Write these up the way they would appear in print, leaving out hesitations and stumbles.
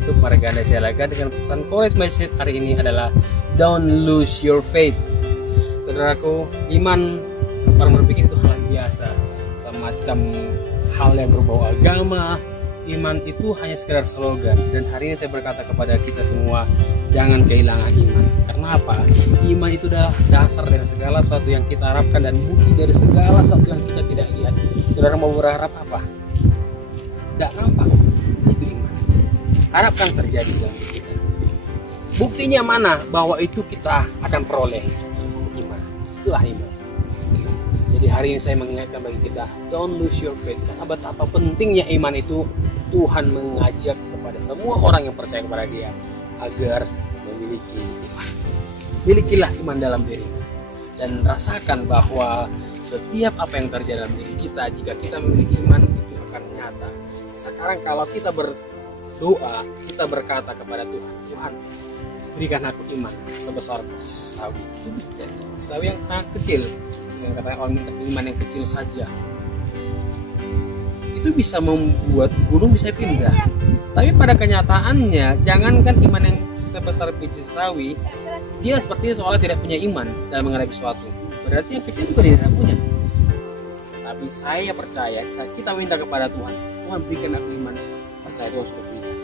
YouTube Marganda Sialaga dengan pesan courage message hari ini adalah don't lose your faith. Saudaraku, iman orang berpikir itu hal yang biasa, semacam hal yang berbau agama. Iman itu hanya sekedar slogan, dan hari ini saya berkata kepada kita semua, jangan kehilangan iman. Karena apa? Iman itu adalah dasar dari segala sesuatu yang kita harapkan dan bukti dari segala sesuatu yang kita tidak lihat. Saudara mau berharap apa? Tidak nampak, itu iman. Harapkan terjadi dalam hidup kita. Buktinya mana bahwa itu kita akan peroleh? Iman. Itulah iman. Jadi hari ini saya mengingatkan bagi kita, don't lose your faith. Karena betapa pentingnya iman itu. Tuhan mengajak kepada semua orang yang percaya kepada Dia agar memiliki iman. Milikilah iman dalam diri dan rasakan bahwa setiap apa yang terjadi dalam diri kita, jika kita memiliki iman, itu akan nyata. Sekarang kalau kita berdoa, kita berkata kepada Tuhan, Tuhan berikan aku iman sebesar sawi. Itu bisa, sawi yang sangat kecil, yang katakan iman yang kecil saja, itu bisa membuat gunung bisa pindah. Tapi pada kenyataannya, jangankan iman yang sebesar biji sawi, dia sepertinya seolah tidak punya iman dalam menghadapi sesuatu. Berarti yang kecil juga dia tidak punya. Tapi saya percaya, saat kita minta kepada Tuhan, Tuhan berikan aku iman, percaya Tuhan sudah berikan.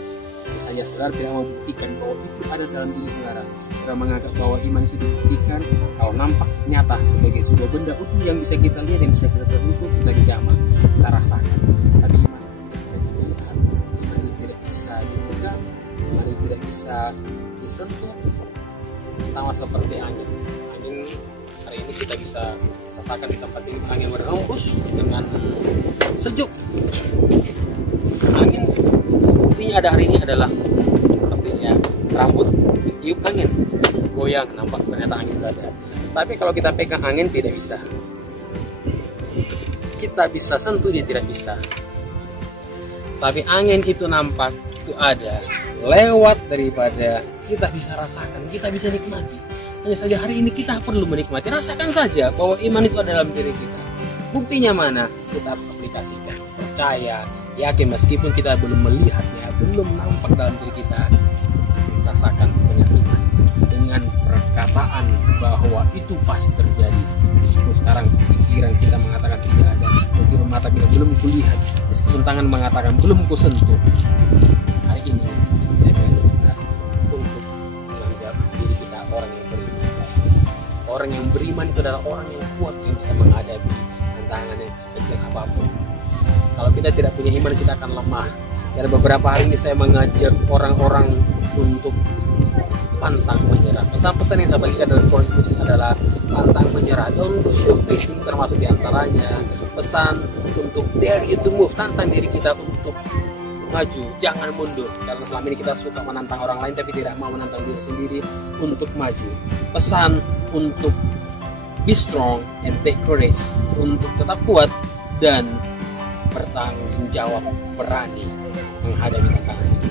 Misalnya saudara tidak mau buktikan bahwa itu ada dalam diri saudara, saudara menganggap bahwa iman itu dibuktikan kalau nampak nyata sebagai sebuah benda utuh yang bisa kita lihat, yang bisa kita tersentuh, kita dijamah, kita rasakan. Tapi iman itu bisa dilihat, iman itu tidak bisa dipegang, iman itu tidak bisa disentuh. Sama seperti angin. Angin hari ini kita bisa rasakan di tempat ini, angin berhembus dengan sejuk. Angin buktinya ada hari ini adalah artinya rambut ditiup angin, goyang, nampak ternyata angin itu ada. Tapi kalau kita pegang angin tidak bisa. Kita bisa sentuh, dia tidak bisa. Tapi angin itu nampak, itu ada, lewat daripada kita bisa rasakan, kita bisa nikmati. Hanya saja hari ini kita perlu menikmati, rasakan saja bahwa iman itu ada dalam diri kita. Buktinya mana? Kita harus aplikasikan, percaya, yakin meskipun kita belum melihatnya, belum nampak dalam diri kita, rasakan dengan iman, dengan perkataan bahwa itu pasti terjadi. Meskipun sekarang pikiran kita mengatakan tidak ada, meskipun mata kita belum kulihat, meskipun tangan mengatakan belum kusentuh, hari ini saya mengajak kita untuk menganggap diri kita orang yang beriman. Orang yang beriman itu adalah orang yang kuat, yang bisa menghadapi tantangan yang sekecil apapun. Kalau kita tidak punya iman, kita akan lemah. Dan beberapa hari ini saya mengajak orang-orang untuk pantang menyerah. Pesan-pesan yang saya bagikan dalam Korintus adalah pantang menyerah. Don't lose your faith. Ini termasuk diantaranya pesan untuk dare you to move. Tantang diri kita untuk maju, jangan mundur. Karena selama ini kita suka menantang orang lain, tapi tidak mau menantang diri sendiri untuk maju. Pesan untuk be strong and take courage, untuk tetap kuat dan bertanggung jawab, berani menghadapi tantangan itu.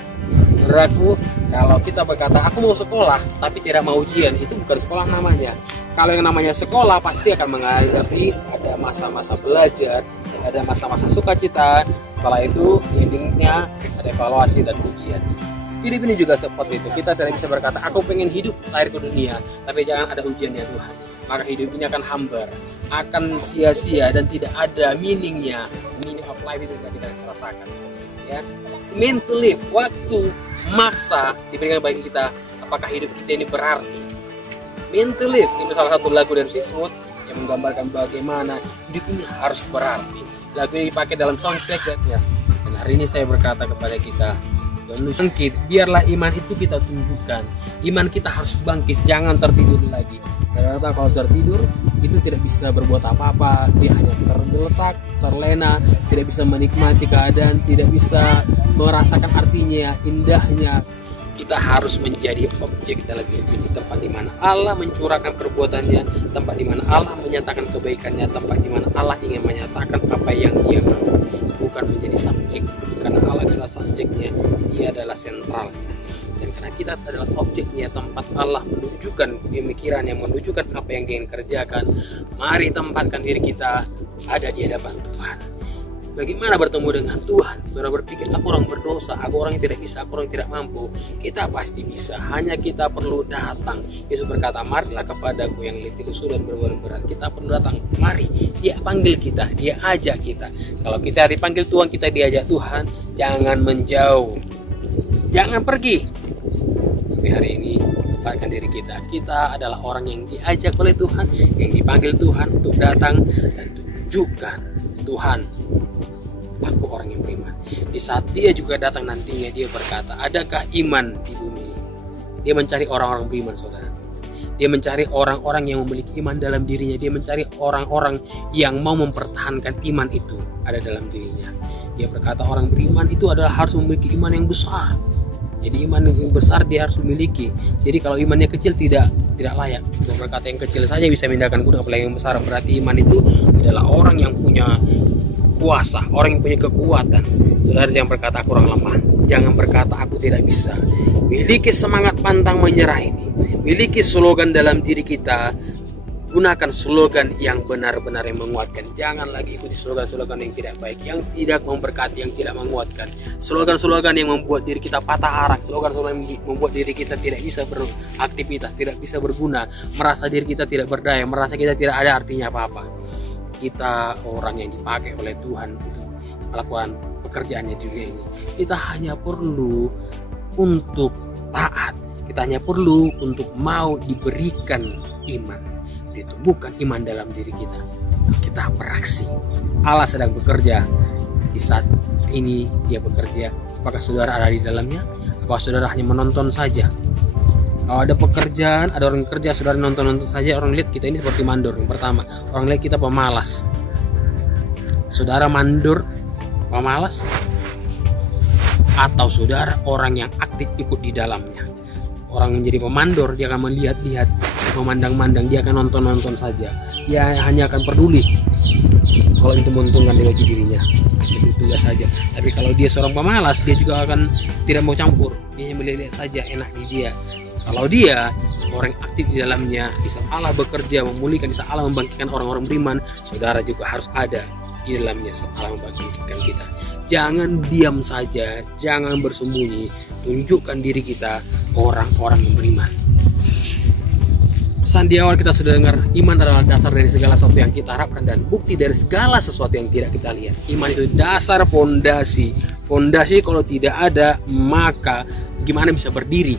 Saudaraku, kalau kita berkata aku mau sekolah tapi tidak mau ujian, itu bukan sekolah namanya. Kalau yang namanya sekolah pasti akan menghadapi ada masa-masa belajar, ada masa-masa sukacita. Setelah itu endingnya ada evaluasi dan ujian. Hidup ini juga seperti itu. Kita tidak bisa berkata aku pengen hidup lahir ke dunia, tapi jangan ada ujiannya Tuhan. Maka hidup ini akan hambar, akan sia-sia dan tidak ada meaningnya. Meaning of life itu tidak kita rasakan. Ya, mean to live, waktu maksa diberikan bagi kita. Apakah hidup kita ini berarti? Mean to live, ini salah satu lagu dari Siswood yang menggambarkan bagaimana hidup ini harus berarti. Lagu ini dipakai dalam soundtrack ya. Dan hari ini saya berkata kepada kita, bangkit, biarlah iman itu kita tunjukkan. Iman kita harus bangkit, jangan tertidur lagi. Karena kalau tertidur itu tidak bisa berbuat apa-apa, dia hanya tergeletak, terlena, tidak bisa menikmati keadaan, tidak bisa merasakan artinya, indahnya. Kita harus menjadi objek dalam hidup ini, tempat di mana Allah mencurahkan perbuatannya, tempat di mana Allah menyatakan kebaikannya, tempat di mana Allah ingin menyatakan apa yang Dia mau, bukan menjadi subjek. Karena Allah adalah subjeknya, Dia adalah sentral. Dan karena kita adalah objeknya, tempat Allah menunjukkan pemikiran yang menunjukkan apa yang Dia ingin kerjakan, mari tempatkan diri kita ada di hadapan Tuhan. Bagaimana bertemu dengan Tuhan? Saudara berpikir, aku orang berdosa, aku orang yang tidak bisa, aku orang yang tidak mampu. Kita pasti bisa, hanya kita perlu datang. Yesus berkata, marilah kepadaku yang letih lesu dan beban berat. Kita perlu datang, mari. Dia panggil kita, dia ajak kita. Kalau kita dipanggil Tuhan, kita diajak Tuhan, jangan menjauh, jangan pergi. Tapi hari ini, tempatkan diri kita. Kita adalah orang yang diajak oleh Tuhan, yang dipanggil Tuhan untuk datang dan tunjukkan, Tuhan, aku orang yang beriman. Di saat dia juga datang nantinya, dia berkata, adakah iman di bumi? Dia mencari orang-orang beriman, saudara. Dia mencari orang-orang yang memiliki iman dalam dirinya. Dia mencari orang-orang yang mau mempertahankan iman itu ada dalam dirinya. Dia berkata orang beriman itu adalah harus memiliki iman yang besar. Jadi iman yang besar dia harus memiliki. Jadi kalau imannya kecil tidak layak. Dia berkata yang kecil saja bisa memindahkan kuda, apalagi yang besar. Berarti iman itu adalah orang yang punya kuasa, orang yang punya kekuatan. Saudara jangan berkata aku orang lemah, jangan berkata aku tidak bisa. Miliki semangat pantang menyerah ini, miliki slogan dalam diri kita. Gunakan slogan yang benar-benar yang menguatkan. Jangan lagi ikuti slogan-slogan yang tidak baik, yang tidak memberkati, yang tidak menguatkan. Slogan-slogan yang membuat diri kita patah arang, slogan-slogan yang membuat diri kita tidak bisa beraktivitas, tidak bisa berguna, merasa diri kita tidak berdaya, merasa kita tidak ada artinya apa-apa. Kita orang yang dipakai oleh Tuhan untuk melakukan pekerjaannya di dunia ini. Kita hanya perlu untuk taat. Kita hanya perlu untuk mau diberikan iman, ditumbuhkan iman dalam diri kita. Kita beraksi. Allah sedang bekerja. Di saat ini dia bekerja. Apakah saudara ada di dalamnya? Apakah saudara hanya menonton saja? Kalau ada pekerjaan, ada orang kerja, saudara nonton-nonton saja, orang lihat kita ini seperti mandor. Yang pertama, orang lihat kita pemalas. Saudara mandor, pemalas, atau saudara orang yang aktif ikut di dalamnya. Orang menjadi pemandor, dia akan melihat-lihat, memandang-mandang, dia akan nonton-nonton saja. Dia hanya akan peduli kalau itu menguntungkan bagi dirinya, itu tugas saja. Tapi kalau dia seorang pemalas, dia juga akan tidak mau campur, dia hanya melihat saja, enak di dia. Kalau dia orang aktif di dalamnya, di saat Allah bekerja memulihkan, di saat Allah membangkitkan orang-orang beriman, saudara juga harus ada di dalamnya saat Allah membangkitkan kita. Jangan diam saja, jangan bersembunyi, tunjukkan diri kita orang-orang yang beriman. Pesan di awal kita sudah dengar, iman adalah dasar dari segala sesuatu yang kita harapkan dan bukti dari segala sesuatu yang tidak kita lihat. Iman itu dasar, fondasi. Fondasi kalau tidak ada, maka gimana bisa berdiri?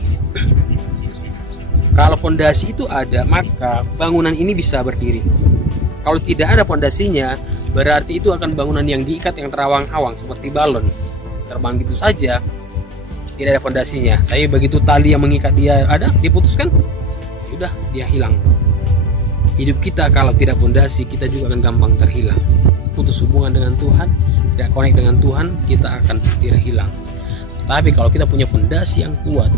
Kalau fondasi itu ada, maka bangunan ini bisa berdiri. Kalau tidak ada fondasinya, berarti itu akan bangunan yang diikat, yang terawang-awang seperti balon, terbang gitu saja, tidak ada fondasinya. Tapi begitu tali yang mengikat dia ada, diputuskan, ya udah dia hilang. Hidup kita kalau tidak fondasi, kita juga akan gampang terhilang. Putus hubungan dengan Tuhan, tidak connect dengan Tuhan, kita akan tidak hilang. Tapi kalau kita punya fondasi yang kuat,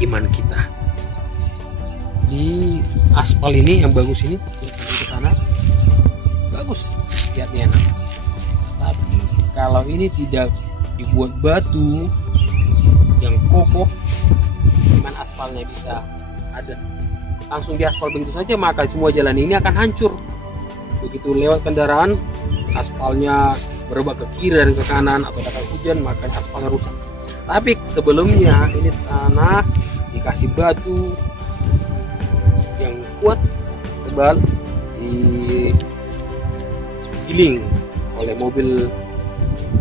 iman kita di aspal ini yang bagus ini, ke sana bagus, lihatnya enak. Tapi kalau ini tidak dibuat batu yang kokoh, gimana aspalnya bisa ada? Langsung di aspal begitu saja, maka semua jalan ini akan hancur. Begitu lewat kendaraan, aspalnya berubah ke kiri dan ke kanan, atau datang hujan, maka aspalnya rusak. Tapi sebelumnya ini tanah dikasih batu yang kuat, tebal, digiling oleh mobil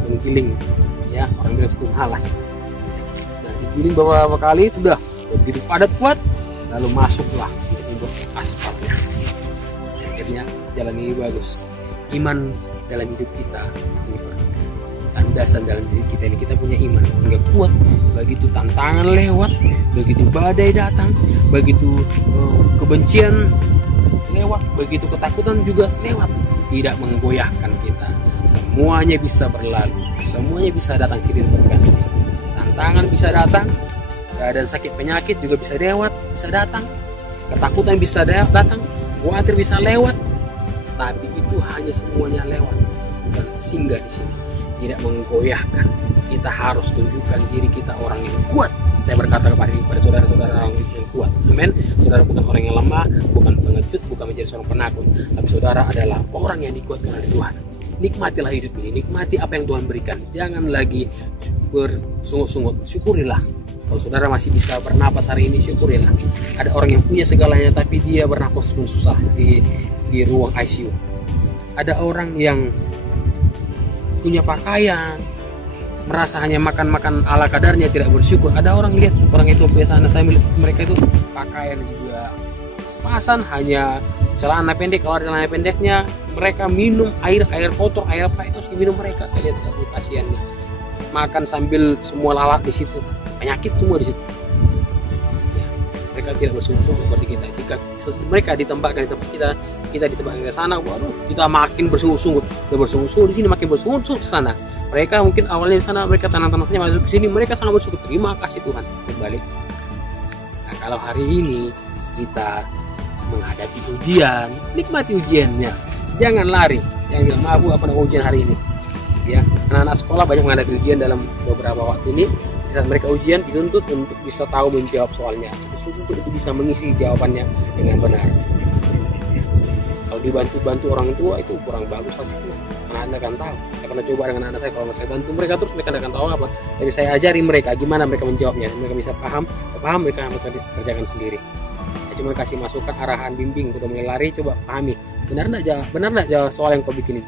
penggiling, ya orang bilang itu malas. Nah, digiling beberapa kali sudah begitu padat kuat, lalu masuklah untuk aspalnya. Akhirnya jalan ini bagus. Iman dalam hidup kita ini landasan dalam diri kita ini, kita punya iman hingga kuat. Begitu tantangan lewat, begitu badai datang, begitu kebencian lewat, begitu ketakutan juga lewat, tidak menggoyahkan kita. Semuanya bisa berlalu, semuanya bisa datang silih berganti. Tantangan bisa datang, keadaan sakit penyakit juga bisa lewat, bisa datang, ketakutan bisa datang, khawatir bisa lewat. Tapi itu hanya semuanya lewat, bukan singgah di sini, tidak menggoyahkan. Kita harus tunjukkan diri kita orang yang kuat. Saya berkata kepada saudara-saudara orang yang kuat, amin. Saudara bukan orang yang lemah, bukan pengecut, bukan menjadi seorang penakut, tapi saudara adalah orang yang dikuatkan oleh Tuhan. nikmatilah hidup ini, nikmati apa yang Tuhan berikan. Jangan lagi bersungut-sungut, syukurilah. Kalau saudara masih bisa bernapas hari ini, syukurilah. Ada orang yang punya segalanya tapi dia bernapas pun susah di ruang ICU. Ada orang yang punya pakaian, merasa hanya makan ala kadarnya, tidak bersyukur. Ada orang lihat orang itu biasanya, saya melihat mereka itu pakaian juga pas-pasan, hanya celana pendek. Kalau ada celana pendeknya, mereka minum air kotor, air apa itu minum mereka. Saya lihat kasihannya, makan sambil semua lalat di situ, penyakit semua di situ. Ya, mereka tidak bersungguh-sungguh seperti kita. Jika mereka ditempatkan di tempat kita ditempatkan di sana, waduh, kita makin bersungguh-sungguh. Kita bersungguh-sungguh di sini, makin bersungguh-sungguh di sana. Mereka mungkin awalnya di sana mereka tanam-tanamnya, masuk ke sini mereka sangat bersyukur. Terima kasih Tuhan. Berbalik. Nah, kalau hari ini kita menghadapi ujian, nikmati ujiannya. Jangan lari. Jangan bilang, maaf Bu, apa ujian hari ini? Ya, anak-anak sekolah banyak menghadapi ujian dalam beberapa waktu ini. Saat mereka ujian dituntut untuk bisa tahu menjawab soalnya, untuk bisa mengisi jawabannya dengan benar. Kalau dibantu orang tua itu kurang bagus hasilnya. Anak-anak akan tahu. Saya pernah coba dengan anak saya, kalau saya bantu mereka terus mereka akan tahu apa. Jadi saya ajari mereka gimana mereka menjawabnya. Mereka bisa paham mereka kerjakan sendiri. Saya cuma kasih masukan, arahan, bimbing. Udah mulai lari, coba pahami. Benar enggak jawab soal yang kau bikin ini?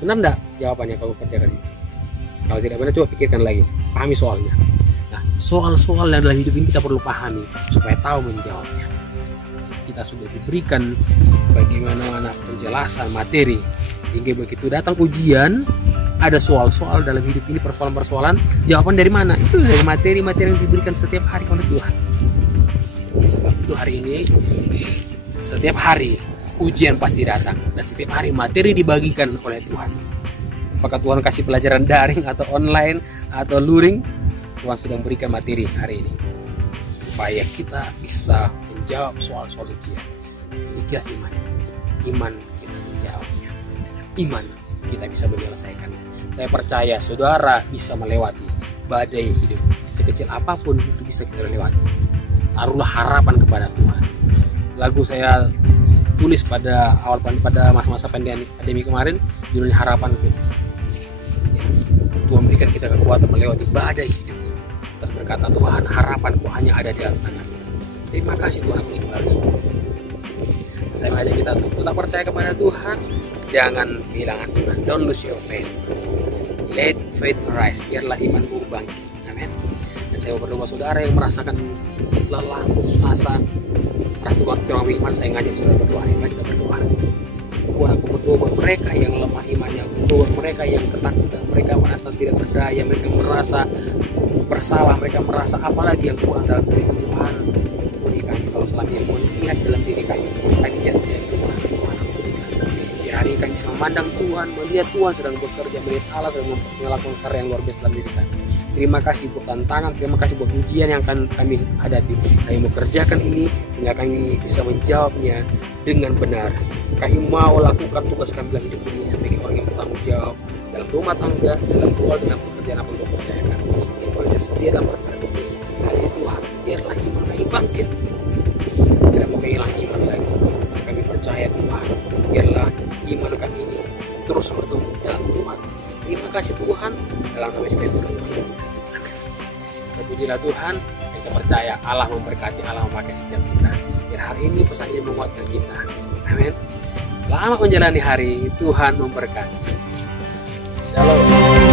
Benar enggak jawabannya kau kerjakan ini? Kalau tidak benar, coba pikirkan lagi, pahami soalnya. Nah, soal-soal yang dalam hidup ini kita perlu pahami supaya tahu menjawabnya. Kita sudah diberikan bagaimana penjelasan materi, hingga begitu datang ujian, ada soal-soal dalam hidup ini, persoalan-persoalan, jawaban dari mana? Itu dari materi-materi yang diberikan setiap hari oleh Tuhan. Sebab itu hari ini, setiap hari ujian pasti datang, dan setiap hari materi dibagikan oleh Tuhan. Apakah Tuhan kasih pelajaran daring atau online atau luring, Tuhan sedang berikan materi hari ini supaya kita bisa menjawab soal-soal ujian. Tiga iman kita menjawabnya, iman kita bisa menyelesaikannya. Saya percaya saudara bisa melewati badai hidup sekecil apapun, itu bisa kita lewati. Taruhlah harapan kepada Tuhan. Lagu saya tulis pada masa-masa pandemi kemarin, judulnya Harapanku. Tuhan berikan kita kekuatan melewati badai hidup. Terus berkata, Tuhan, harapanku hanya ada di dalam tangan. Terima kasih Tuhan atas segala semua. Saya mengajak kita untuk tetap percaya kepada Tuhan. Jangan kehilangan iman. Don't lose your faith. Let faith arise. Biarlah imanmu bangkit. Amin. Dan saya berdoa saudara yang merasakan lelah, putus asa, merasa kurang iman, saya ngajak saudara berdoa. Mari kita berdoa. Aku berdoa buat mereka yang lemah imannya, buat mereka yang ketakutan, mereka merasa tidak berdaya, mereka merasa bersalah, mereka merasa apalagi yang kurang dalam diri Tuhan. Ampuni kami kalau selama ini mau lihat dalam diri kami jatuh dari Tuhan. Di hari ini kami bisa memandang Tuhan, melihat Tuhan sedang bekerja, melihat Allah sedang melakukan karya yang luar biasa dalam diri kami. Terima kasih buat tantangan, terima kasih buat ujian yang akan kami hadapi. Kami mau kerjakan ini sehingga kami bisa menjawabnya dengan benar. Kami mau lakukan tugas kami dalam hidup ini sebagai orang yang bertanggung jawab dalam rumah tangga, dalam keluarga, dalam pekerjaan apa yang kau percayakan. Yang bekerja setia dalam perkara kecil. Hari Tuhan, biarlah iman kami bangkit. Tidak mau kehilangan iman lagi. Kami percaya Tuhan, biarlah iman kami ini terus bertumbuh dalam Tuhan. Terima kasih Tuhan, dalam nama Yesus Kristus. Terpujilah Tuhan, kita percaya Allah memberkati, Allah memakai setiap kita. Biar hari ini pesan ini menguatkan kita. Amin. Selamat menjalani hari, Tuhan memberkati. Shalom.